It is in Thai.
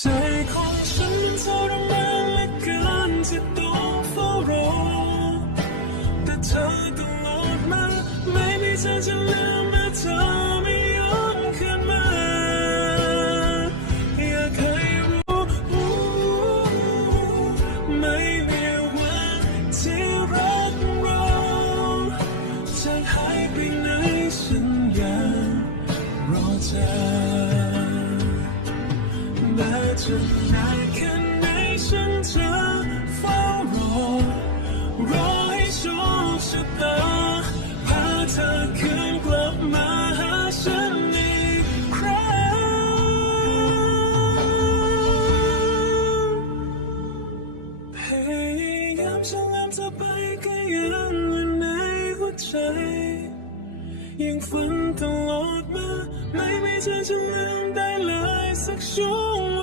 ใจของฉันมันทรมานเหลือเกินที่ต้องเฝ้ารอแต่เธอตลอดมาไม่มีเธอจะลืมเมื่อเธอไม่ย้อนคืนมาอยากให้รู้ไม่มีวันที่รักเราจะหายไปไหนฉันยังรอเธอ จะนานแค่ไหนฉันจะเฝ้ารอ รอให้โชคชะตาพาเธอคืนกลับมาหาฉันอีกครั้งพยายามจะลืมเธอไปก็ยังอยู่ในหัวใจยังฝันตลอดมา ไม่มีเธอจะลืมได้เลยสักชั่ว